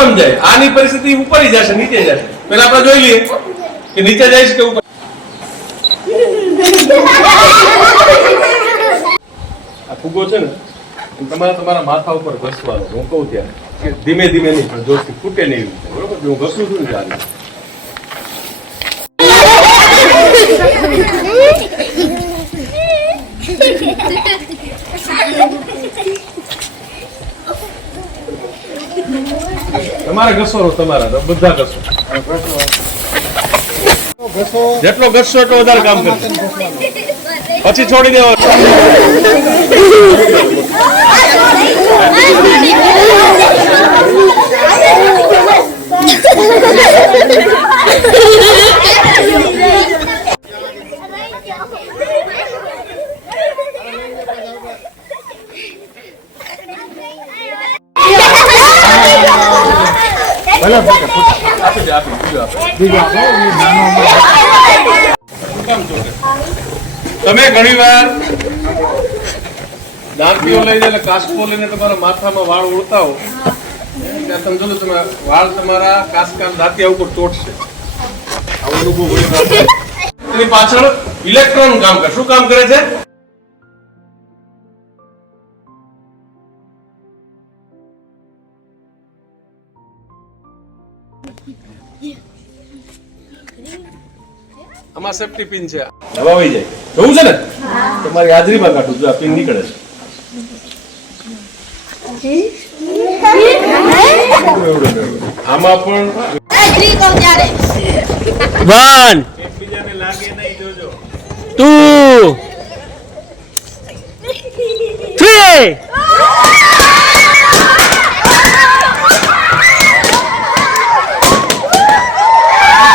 કામ જાય? આની પરિસ્થિતિ ઉપર જશે, નીચે જશે. પેલા આપણે જોઈ લઈએ કે નીચે જાય છે કે ઉપર. આ ફુગ્ગો છે ને તમારે તમારા માથા ઉપર ઘસવાનો. હું કહું ત્યારે કે ધીમે ધીમે નહીં, પણ જોરથી ફૂટે નહીં. બરોબર? હું ઘસું છું ને ત્યારે તમારે ઘસવાનો. તમારા બધા ઘસો, જેટલો ઘસશો એટલો વધારે કામ કરશે. પછી છોડી દેવો. તમે ઘણી વાર દાંતીઓ લઈને એટલે કાસ્કો લઈને તમારા માથામાં વાળ ઉડતા હો, ત્યાં સમજો તો તમે વાળ તમારા કાસ્કા દાંતિયા ઉપર ચોટશે. એની પાછળ ઇલેક્ટ્રોન કામ કરે. શું કામ કરે છે? આમાં સેફ્ટી પિન છે. દવા વહી જાય જોવું છે ને, તમારી હાજરીમાં કાઢું જો આ પિન નીકળે છે. આમાં પણ 1 એકબીજાને લાગે નહીં, જોજો. 2 3